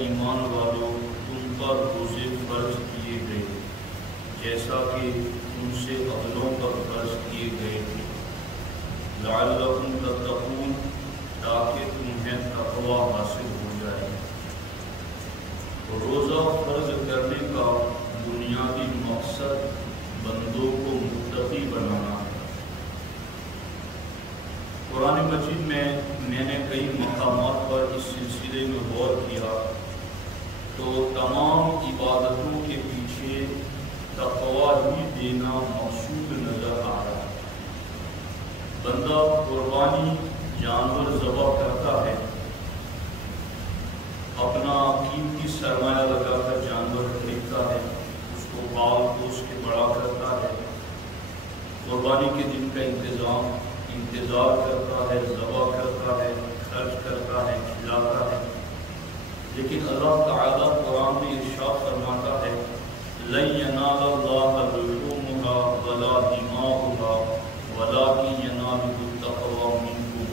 ایمان والوں تم پر روزے فرض کیے گئے جیسا کہ تم سے قبلوں پر فرض کیے گئے تھے، لعلکم تتقون تاکہ تمہیں تقوی حاصل ہو جائے۔ روزہ فرض کرنے کا بنیادی مقصد بندوں کو متقی بنانا ہے۔ قرآن مجید میں نے کئی مقامات پر اس سلسلے میں غور کیا تو تمام عبادتوں کے پیچھے تقوی ہی دینا مقصود نظر آ رہا ہے۔ بندہ قربانی جانور ذبح کرتا ہے، اپنا قیمتی سرمایہ لگا کر جانور خریدتا ہے، اس کو پال پوس کے بڑا کرتا ہے، قربانی کے دن کا انتظار کرتا ہے، ذبح کرتا ہے، خرچ کرتا ہے، کھلاتا ہے۔ لیکن اللہ تعالیٰ قرآن میں ارشاد فرماتا ہے لَن يَنَالَ اللَّهَ لُحُومُهَا وَلَا دِمَاؤُهَا وَلَٰكِن يَنَالُهُ التَّقْوَىٰ مِنكُمْ۔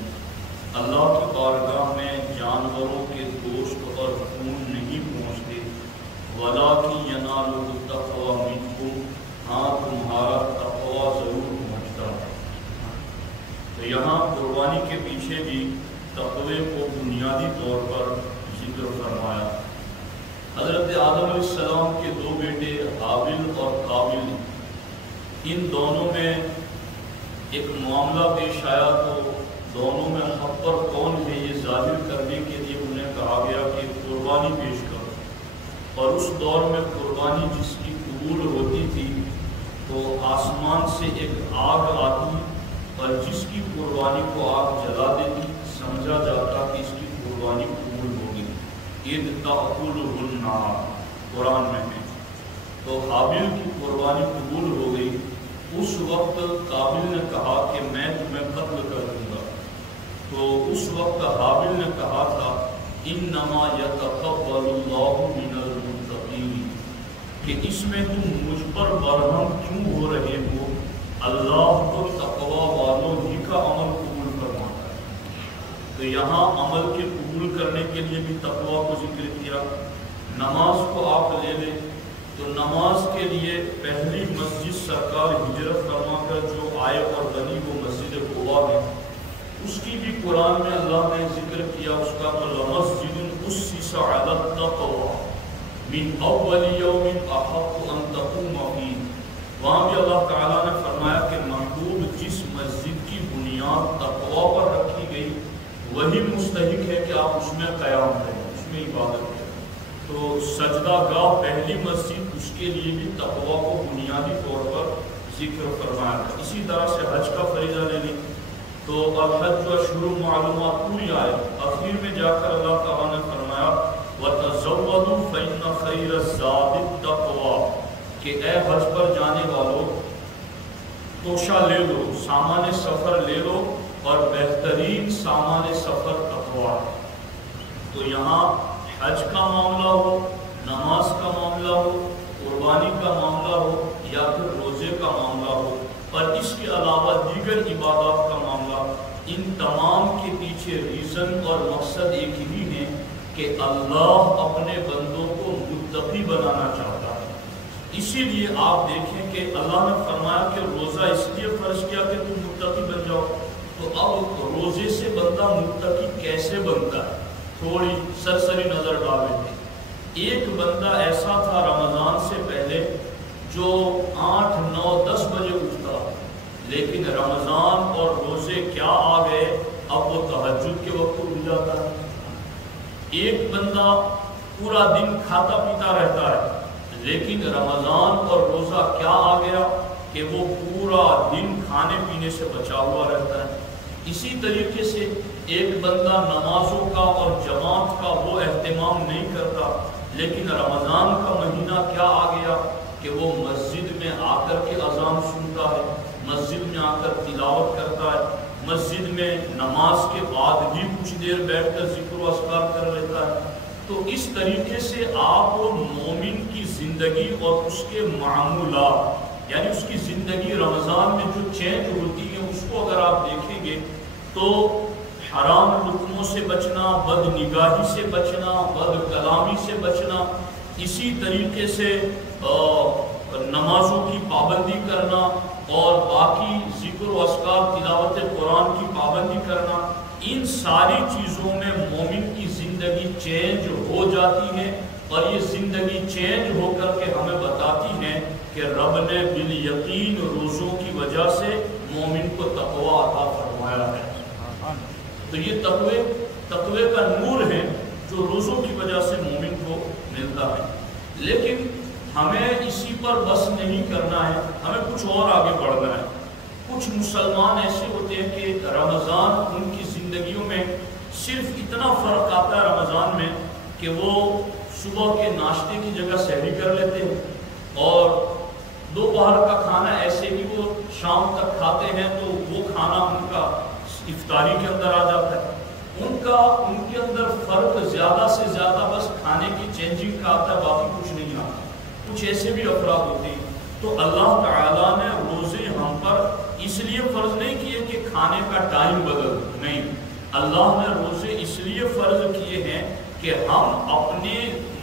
اللہ کی بارگاہ میں جانوروں کے گوشت اور خون نہیں پہنچتے، وَلَٰكِن يَنَالُهُ التَّقْوَىٰ مِنكُمْ، ہاں تمہارا تقویٰ ضرور پہنچتا ہے۔ تو یہاں قربانی کے پیچھے بھی تقوی کو بنیادی طور پر ذکر فرمایا۔ حضرت آدم علیہ السلام کے دو بیٹے حابل اور قابل، ان دونوں میں ایک معاملہ پیش آیا تو دونوں میں حق پر کون ہے یہ ظاہر کرنے کے لیے انہیں کہا گیا کہ قربانی پیش کرو۔ اور اس دور میں قربانی جس کی قبول ہوتی تھی تو آسمان سے ایک آگ آتی اور جس کی قربانی کو آگ جلا دیتی سمجھا جاتا کہ اس کی قربانی قبول ہوگی۔ اذ تأکلہ النار قرآن میں ہے۔ تو حابل کی قربانی قبول ہو گئی۔ اس وقت قابل نے کہا کہ میں تمہیں قتل کر دوں گا، تو اس وقت حابل نے کہا تھا انما یتقبل اللہ من المتقین، کہ اس میں تم مجھ پر برہم کیوں ہو رہے ہو، اللہ تو تقوی والوں ہی کا عمل قبول فرماتا ہے۔ تو یہاں عمل کے قبول کرنے کے لیے بھی تقوی کو ذکر کیا۔ نماز کو آپ لے لیں تو نماز کے لیے پہلی مسجد سرکار ہجرت فرما کر جو آئے اور بنی وہ مسجد قباء ہے، اس کی بھی قرآن میں اللہ نے ذکر کیا، اس کا تو لمسجد اسس علی التقوی من اول یوم احق ان تقوم فیہ۔ وہاں بھی اللہ تعالیٰ نے فرمایا کہ محبوب جس مسجد کی بنیاد تقوی پر رکھی گئی وہی مستحق ہے کہ آپ اس میں قیام کریں، اس میں عبادت کریں۔ تو سجدہ گاہ پہلی مسجد، اس کے لیے بھی تقوی کو بنیادی طور پر ذکر فرمایا تھا۔ اسی طرح سے حج کا فریضہ لے لیں تو الحج اشہر معلومات پوری آئے، اخیر میں جا کر اللہ تعالیٰ نے فرمایا وَتَزَوَّدُوا فَإِنَّ خَيْرَ الزَّادِ التَّقْوَىٰ، کہ اے حج پر جانے والوں توشہ لے لو، سامان سفر لے لو، اور بہترین سامان سفر تقوی ہے۔ تو یہاں حج کا معاملہ ہو، نماز کا معاملہ ہو، قربانی کا معاملہ ہو یا پھر روزے کا معاملہ ہو، اور اس کے علاوہ دیگر عبادات کا معاملہ، ان تمام کے پیچھے ریزن اور مقصد ایک ہی ہے کہ اللہ اپنے بندوں کو متقی بنانا چاہتا ہے۔ اسی لیے آپ دیکھیں کہ اللہ نے فرمایا کہ روزہ اس لیے فرض کیا کہ تم متقی بن جاؤ۔ تو اب روزے سے بندہ متقی کیسے بنتا ہے، تھوڑی سرسری نظر ڈالیں گے۔ ایک بندہ ایسا تھا رمضان سے پہلے جو 8، 9، 10 بجے اٹھتا، لیکن رمضان اور روزے کیا آ گئے اب وہ تہجد کے وقت اٹھ جاتا ہے۔ ایک بندہ پورا دن کھاتا پیتا رہتا ہے، لیکن رمضان اور روزہ کیا آ گیا کہ وہ پورا دن کھانے پینے سے بچا ہوا رہتا ہے۔ اسی طریقے سے ایک بندہ نمازوں کا اور جماعت کا وہ اہتمام نہیں کرتا، لیکن رمضان کا مہینہ کیا آ گیا کہ وہ مسجد میں آ کر کے اذان سنتا ہے، مسجد میں آ کر تلاوت کرتا ہے، مسجد میں نماز کے بعد بھی کچھ دیر بیٹھ کر ذکر و اذکار کر لیتا ہے۔ تو اس طریقے سے آپ مومن کی زندگی اور اس کے معمولات، یعنی اس کی زندگی رمضان میں جو چینج ہوتی ہے اس کو اگر آپ دیکھیں گے تو حرام لقموں سے بچنا، بد نگاہی سے بچنا، بد کلامی سے بچنا، اسی طریقے سے نمازوں کی پابندی کرنا اور باقی ذکر و اذکار تلاوت قرآن کی پابندی کرنا، ان ساری چیزوں میں مومن کی زندگی چینج ہو جاتی ہے، اور یہ زندگی چینج ہو کر کے ہمیں بتاتی ہے کہ رب نے بالیقین روزوں کی وجہ سے مومن کو تقوی عطا فرمایا ہے۔ تو یہ تقوی کا نور ہے جو روزوں کی وجہ سے مومن کو ملتا ہے۔ لیکن ہمیں اسی پر بس نہیں کرنا ہے، ہمیں کچھ اور آگے بڑھنا ہے۔ کچھ مسلمان ایسے ہوتے ہیں کہ رمضان ان کی زندگیوں میں صرف اتنا فرق آتا ہے رمضان میں کہ وہ صبح کے ناشتے کی جگہ سحری کر لیتے ہیں، اور دوپہر کا کھانا ایسے ہی وہ شام تک کھاتے ہیں، تو وہ کھانا ان کا افطاری کے اندر آ جاتا ہے۔ ان کے اندر فرق زیادہ سے زیادہ بس کھانے کی چینجنگ کا آتا ہے، باقی کچھ نہیں آتا۔ کچھ ایسے بھی افراد ہوتے ہیں۔ تو اللہ تعالیٰ نے روزے ہم پر اس لیے فرض نہیں کیے کہ کھانے کا ٹائم بدل، نہیں، اللہ نے روزے اس لیے فرض کیے ہیں کہ ہم اپنے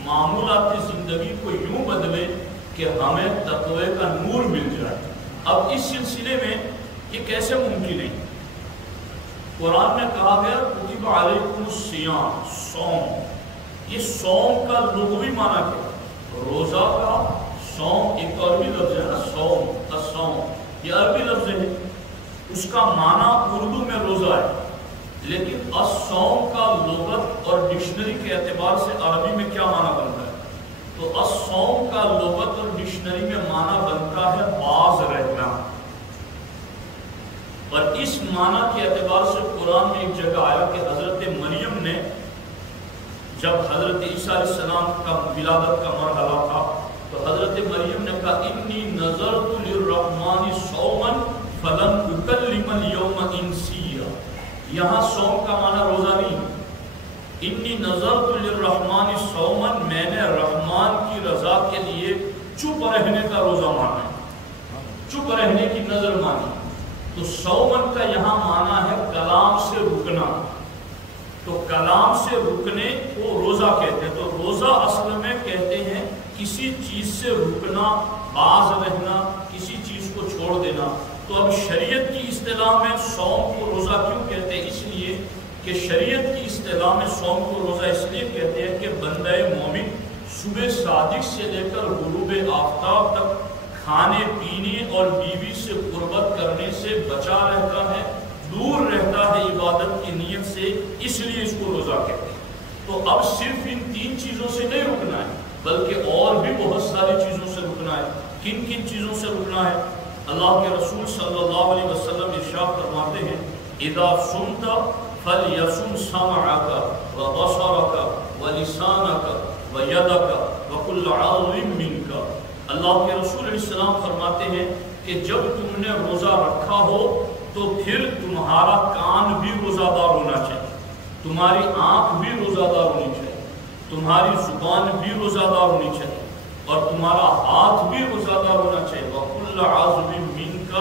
معمولات زندگی کو یوں بدلیں کہ ہمیں تقوی کا نور مل جائے۔ اب اس سلسلے میں یہ کیسے ممکن ہے؟ قرآن میں کہا گیا کتب علیکم الصیام، صوم۔ یہ صوم کا لغوی معنی کیا ہے؟ روزہ کا صوم ایک عربی لفظ ہے نا، صوم، الصوم، یہ عربی لفظ ہے، اس کا معنی اردو میں روزہ ہے، لیکن الصوم کا لغت اور ڈکشنری کے اعتبار سے عربی میں کیا معنی بنتا ہے؟ تو الصوم کا لغت اور ڈکشنری میں معنی بنتا ہے باز رہنا، اور اس معنی کے اعتبار سے قرآن میں ایک جگہ آیا کہ حضرت مریم نے جب حضرت عیسیٰ علیہ السلام کا ولادت کا مرحلہ تھا تو حضرت مریم نے کہا انی نذرت للرحمن صوما فلن اکلم اليوم انسیا۔ یہاں صوم کا معنی روزہ نہیں، انی نذرت للرحمن صوما، میں نے رحمان کی رضا کے لیے چپ رہنے کا روزہ مانا ہے، چپ رہنے کی نظر مانی۔ تو صومن کا یہاں معنی ہے کلام سے رکنا، تو کلام سے رکنے کو روزہ کہتے ہیں۔ تو روزہ اصل میں کہتے ہیں کسی چیز سے رکنا، باز رہنا، کسی چیز کو چھوڑ دینا۔ تو اب شریعت کی اصطلاح میں صوم کو روزہ کیوں کہتے ہیں؟ اس لیے کہ شریعت کی اصطلاح میں صوم کو روزہ اس لیے کہتے ہیں کہ بندہ مومن صبح صادق سے لے کر غروب آفتاب تک کھانے پینے اور بیوی سے قربت کرنے سے بچا رہتا ہے، دور رہتا ہے عبادت کی نیت سے، اس لیے اس کو روزہ کہتے ہیں۔ تو اب صرف ان تین چیزوں سے نہیں رکنا ہے، بلکہ اور بھی بہت ساری چیزوں سے رکنا ہے۔ کن کن چیزوں سے رکنا ہے؟ اللہ کے رسول صلی اللہ علیہ وسلم ارشاد فرماتے ہیں اذا صمت فلیصم سمعک وبصرک ولسانک ویدک وکل عضو منک۔ اللہ کے رسول علیہ السلام فرماتے ہیں کہ جب تم نے روزہ رکھا ہو تو پھر تمہارا کان بھی روزہ دار ہونا چاہیے، تمہاری آنکھ بھی روزہ دار ہونی چاہیے، تمہاری زبان بھی روزہ دار ہونی چاہیے، اور تمہارا ہاتھ بھی روزہ دار ہونا چاہیے، وَكُلَّ عَضْوٍ مِّنْكَ،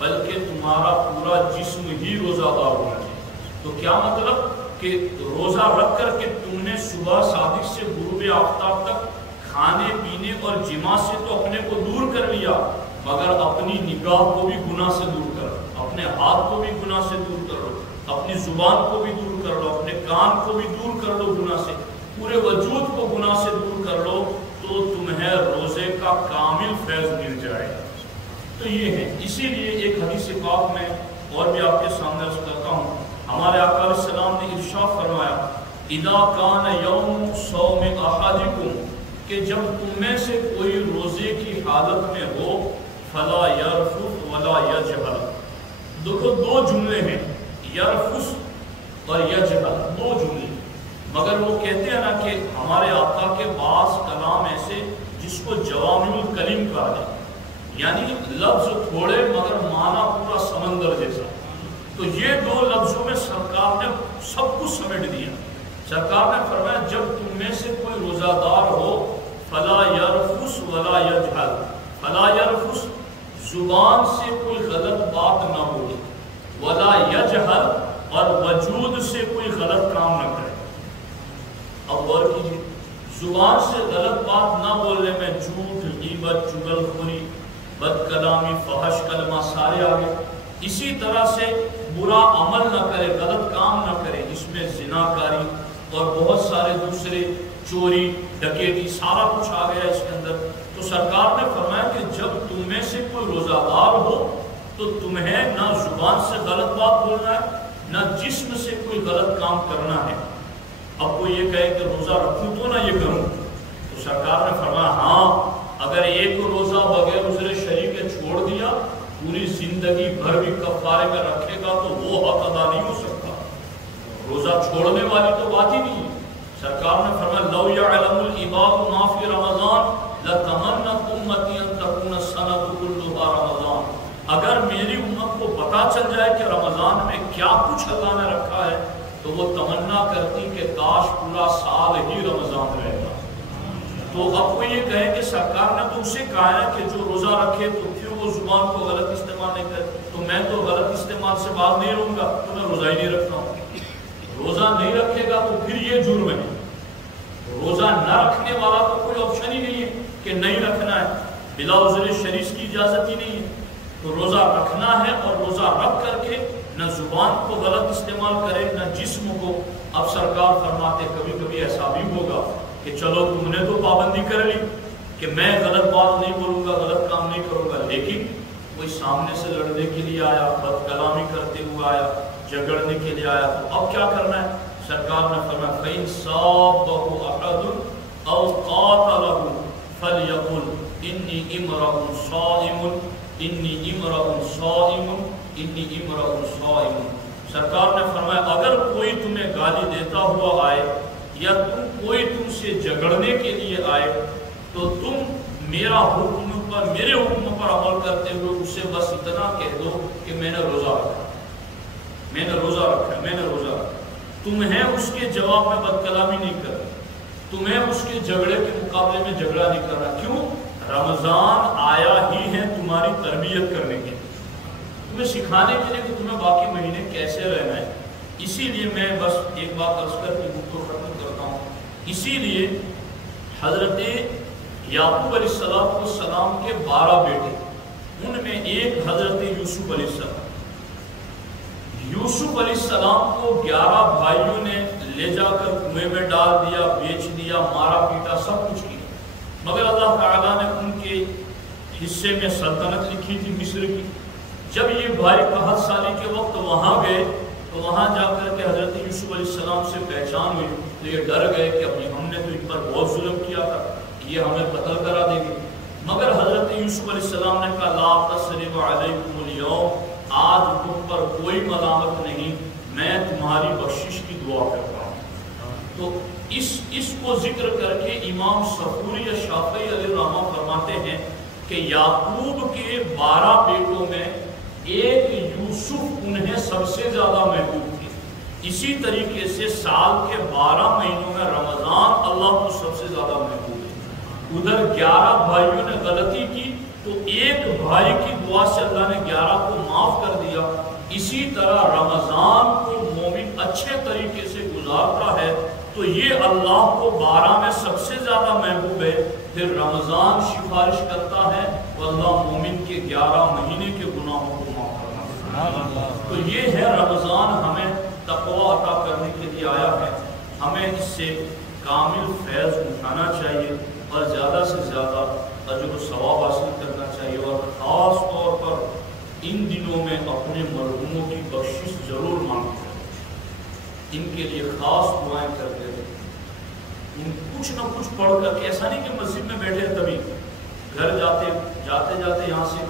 بلکہ تمہارا پورا جسم ہی روزہ دار ہونا چاہیے۔ تو کیا مطلب کہ روزہ رکھ کر کے تم نے صبح صادق سے غروب آفتاب تک کھانے پینے اور جماع سے تو اپنے کو دور کر لیا، مگر اپنی نگاہ کو بھی گناہ سے دور کرو، اپنے ہاتھ کو بھی گناہ سے دور کر لو، اپنی زبان کو بھی دور کر لو، اپنے کان کو بھی دور کر لو گناہ سے، پورے وجود کو گناہ سے دور کر لو، تو تمہیں روزے کا کامل فیض مل جائے گا۔ تو یہ ہے، اسی لیے ایک حدیث پاک میں اور بھی آپ کے سامنے عرض کرتا ہوں، ہمارے آقا علیہ السلام نے ارشاد فرمایا اذا کان یوم صوم احدکم، کہ جب تم میں سے کوئی روزے کی حالت میں ہو فلا یرفث ولا یجہل۔ دیکھو دو جملے ہیں، یرفث اور یجہل، دو جملے، مگر وہ کہتے ہیں نا کہ ہمارے آقا کے بعض کلام ایسے جس کو جوامع الکلم کہا جائے، یعنی لفظ تھوڑے مگر معنی پورا سمندر جیسا۔ تو یہ دو لفظوں میں سرکار نے سب کچھ سمیٹ دیا۔ سرکار نے فرمایا جب تم میں سے کوئی روزہ دار ہو فلا یرفث ولا یجہل، فلا یرفث، زبان سے کوئی غلط بات نہ بولے، ولا یجہل، اور وجود سے کوئی غلط کام نہ کرے. اب غور کیجیے، زبان سے غلط بات نہ بولنے میں جھوٹ، غیبت، چغل خوری، بد کلامی، فحش کلمہ سارے آگے. اسی طرح سے برا عمل نہ کرے، غلط کام نہ کرے، اس میں زنا کاری اور بہت سارے دوسرے، چوری، ڈکیتی، سارا کچھ آ گیا اس کے اندر. تو سرکار نے فرمایا کہ جب تم میں سے کوئی روزہ دار ہو تو تمہیں نہ زبان سے غلط بات بولنا ہے، نہ جسم سے کوئی غلط کام کرنا ہے. اب کوئی یہ کہے کہ روزہ رکھوں تو نہ یہ کروں، تو سرکار نے فرمایا ہاں، اگر ایک روزہ بغیر عذر شرعی کے چھوڑ دیا، پوری زندگی بھر بھی کفارے میں رکھے گا تو وہ حق ادا نہیں ہو سکتا. روزہ چھوڑنے والی تو بات ہی نہیں ہے. سرکار نے فرمایا لو یعلم العباد ما فی رمضان لتمنت امتی ان تکون السنۃ کلھا رمضان. اگر میری امت کو پتا چل جائے کہ رمضان میں کیا کچھ اللہ نے رکھا ہے تو وہ تمنا کرتی کہ کاش پورا سال ہی رمضان رہے گا. تو اب کوئی یہ کہے کہ سرکار نے تو اسے کہا ہے کہ جو روزہ رکھے تو پھر وہ زبان کو غلط استعمال نہیں کرے، تو میں تو غلط استعمال سے باز نہیں رہوں گا، تو میں روزہ ہی نہیں رکھتا ہوں. روزہ نہیں رکھے گا تو پھر یہ جرم ہے. روزہ نہ رکھنے والا تو کوئی آپشن ہی نہیں ہے کہ نہیں رکھنا ہے، بلا عذر شرعی اس کی اجازت ہی نہیں ہے. تو روزہ رکھنا ہے اور روزہ رکھ کر کے نہ زبان کو غلط استعمال کرے نہ جسم کو. اب سرکار فرماتے کبھی کبھی ایسا بھی ہوگا کہ چلو تم نے تو پابندی کر لی کہ میں غلط بات نہیں بولوں گا، غلط کام نہیں کروں گا، لیکن کوئی سامنے سے لڑنے کے لیے آیا، بد کلامی کرتے ہوئے آیا، جھگڑنے کے لیے آیا، تو اب کیا کرنا ہے؟ سرکار نے فرمایا فَإِن صَابَهُ أَحَدٌ أَوْ قَاتَلَهُ فَلْيَقُلْ إِنِّي امْرَؤٌ صَائِمٌ إِنِّي امْرَؤٌ صَائِمٌ إِنِّي امْرَؤٌ صَائِمٌ. سرکار نے فرمایا اگر کوئی تمہیں گالی دیتا ہوا آئے یا کوئی تم سے جھگڑنے کے لیے آئے تو تم میرا حکم پر، میرے حکم پر عمل کرتے ہوئے اسے بس اتنا کہہ دو کہ میں نے روزہ رکھا، میں نے روزہ رکھا، میں نے روزہ رکھا. تمہیں اس کے جواب میں بد کلامی نہیں کرنا، تمہیں اس کے جھگڑے کے مقابلے میں جھگڑا نہیں کرنا. کیوں؟ رمضان آیا ہی ہے تمہاری تربیت کرنے کے لیے، تمہیں سکھانے کے لیے کہ تمہیں باقی مہینے کیسے رہنا ہے. اسی لیے میں بس ایک بات عرض کر کے گفتگو ختم کرتا ہوں. اسی لیے حضرت یعقوب علیہ السلام کے 12 بیٹے، ان میں ایک حضرت یوسف علیہ السلام. یوسف علیہ السلام کو 11 بھائیوں نے لے جا کر کنویں میں ڈال دیا، بیچ دیا، مارا پیٹا، سب کچھ کیا. مگر اللہ تعالیٰ نے ان کے حصے میں سلطنت لکھی تھی مصر کی. جب یہ بھائی 65 سال کے وقت وہاں گئے تو وہاں جا کر کے حضرت یوسف علیہ السلام سے پہچان ہوئی تو یہ ڈر گئے کہ ابھی ہم نے تو ان پر بہت ظلم کیا تھا، یہ ہمیں قتل کرا دے گی. مگر حضرت یوسف علیہ السلام نے کہا لا تثریب علیکم اليوم، آج تم پر کوئی ملامت نہیں، میں تمہاری بخشش کی دعا کرتا ہوں. تو اس کو ذکر کر کے امام صفوری شافعی علیہ الرحمہ فرماتے ہیں کہ یعقوب کے 12 بیٹوں میں ایک یوسف انہیں سب سے زیادہ محبوب تھے. اسی طریقے سے سال کے 12 مہینوں میں رمضان اللہ کو سب سے زیادہ محبوب ہے. ادھر 11 بھائیوں نے غلطی کی تو ایک بھائی کی دعا سے اللہ نے 11 کو معاف کر دیا. اسی طرح رمضان کو مومن اچھے طریقے سے گزارتا ہے تو یہ اللہ کو 12 میں سب سے زیادہ محبوب ہے. پھر رمضان سفارش کرتا ہے تو اللہ مومن کے 11 مہینے کے گناہوں کو معاف کرتا ہے. تو یہ ہے رمضان ہمیں تقوی عطا کرنے کے لیے آیا ہے. ہمیں اس سے کامل فیض اٹھانا چاہیے اور زیادہ سے زیادہ اجر و ثواب حاصل کرنا چاہیے. اور خاص طور پر ان دنوں میں اپنے مرحوموں کی بخشش ضرور مانگتے ہیں، ان کے لیے خاص دعائیں کرتے ہیں. ان کچھ نہ کچھ پڑھ کر کے، ایسا نہیں کہ مسجد میں بیٹھے تبھی گھر جاتے جاتے یہاں سے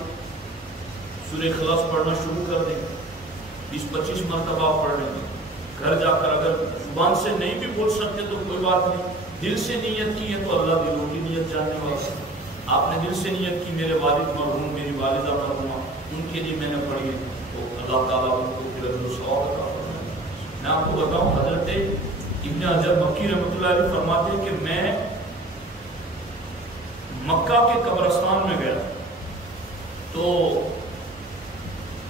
سورہ اخلاص پڑھنا شروع کر دیں، 20-25 مرتبہ پڑھ لیں گے. گھر جا کر اگر زبان سے نہیں بھی بول سکتے تو کوئی بات نہیں، دل سے نیت کی ہے تو اللہ دلوں کی نیت جاننے والا ہے. آپ نے دل سے نیت کی میرے والد مرحوم، میری والدہ مرحومہ، ان کے لیے میں نے پڑھی ہے تو اللہ تعالیٰ ان کو پھر اجر و ثواب عطا فرمائے. میں آپ کو بتاؤں حضرت ابن حجر مکی رحمۃ اللہ علیہ فرماتے ہیں کہ میں مکہ کے قبرستان میں گیا تو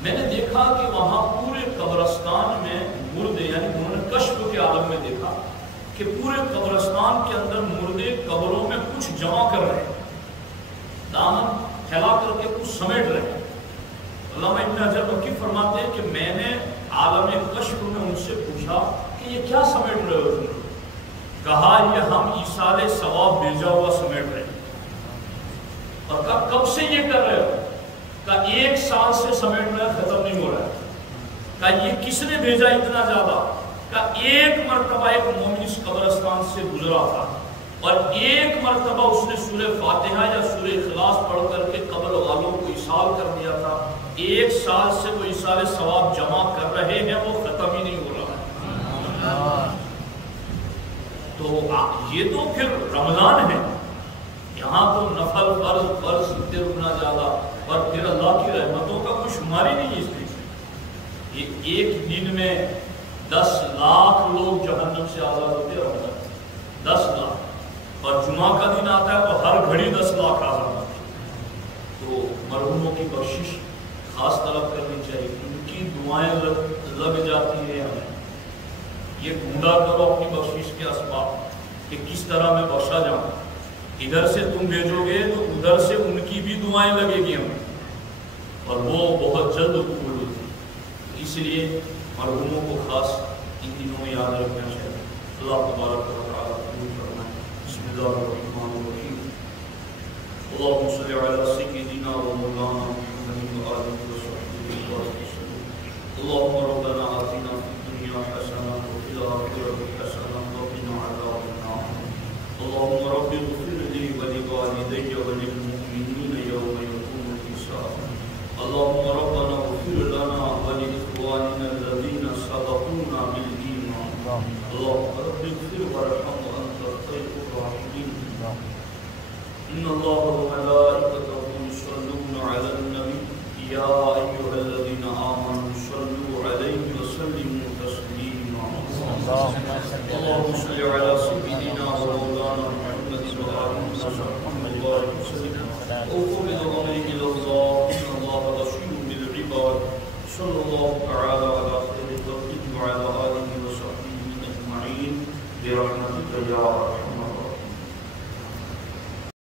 میں نے دیکھا کہ وہاں پورے قبرستان میں مردے یعنی انہوں نے کشف کے عالم میں دیکھا کہ پورے قبرستان کے اندر مردے قبروں میں کچھ جمع کر رہے ہیں، دامن پھیلا کر کے کچھ سمیٹ رہے ہیں۔ علامہ ابن حجر مکی فرماتے ہیں کہ میں نے عالم کشف میں ان سے پوچھا کہ یہ کیا سمیٹ رہے ہو تم لوگ؟ کہا یہ ہم ایصال ثواب بھیجا ہوا سمیٹ رہے ہیں۔ اور کہا کب سے یہ کر رہے ہو؟ کہا 1 سال سے سمیٹ رہے، ختم نہیں ہو رہا ہے۔ کہا یہ کس نے بھیجا اتنا زیادہ؟ کہا 1 مرتبہ ایک مومن اس قبرستان سے گزرا تھا اور 1 مرتبہ اس نے سورہ فاتحہ یا سورہ اخلاص پڑھ کر کے قبر والوں کو ایصال کر دیا تھا۔ 1 سال سے وہ ایصال ثواب جمع کر رہے ہیں، وہ ختم ہی نہیں ہو رہا ہے۔ تو یہ تو پھر رمضان ہے، یہاں تو نفل فرض اتنے رکنا زیادہ، اور پھر اللہ کی رحمتوں کا کوئی شمار ہی نہیں اس میں۔ یہ ایک دن میں 10 لاکھ لوگ جہنم سے آزاد ہوتے رمضان، 10 لاکھ، اور جمعہ کا دن آتا ہے تو ہر گھڑی 10 لاکھ آزاد ہوتے ہیں۔ تو مرحوموں کی بخشش خاص طلب کرنی چاہیے، ان کی دعائیں لگ جاتی ہیں ہمیں۔ یہ ڈھونڈا کرو اپنی بخشش کے اسباب کہ کس طرح میں بخشا جاؤں۔ ادھر سے تم بھیجو گے تو ادھر سے ان کی بھی دعائیں لگے گی ہمیں، اور وہ بہت جلد قبول ہوتی ہے۔ اس لیے مرحوموں کو خاص ان دنوں میں یاد رکھنا چاہیے۔ اللہ تبارک و تعالیٰ قبول فرمائے۔ بسم اللہ الرحمن الرحیم۔ اللہم صلی علی سیدنا و مولانا محمد و آلہ و صحبہ وسلم۔ اللہم ربنا آتنا فی الدنیا حسنہ وفی الآخرۃ حسنہ وقنا عذاب النار۔ اللہم رب اغفر لی ولوالدی وللمؤمنین یوم یقوم الحساب۔ اللہم ربنا اغفر لنا ولإخواننا الذین سبقونا بالایمان۔ اللہم رب اغفر وارحم وانت خیر الراحمین۔ ان اللہ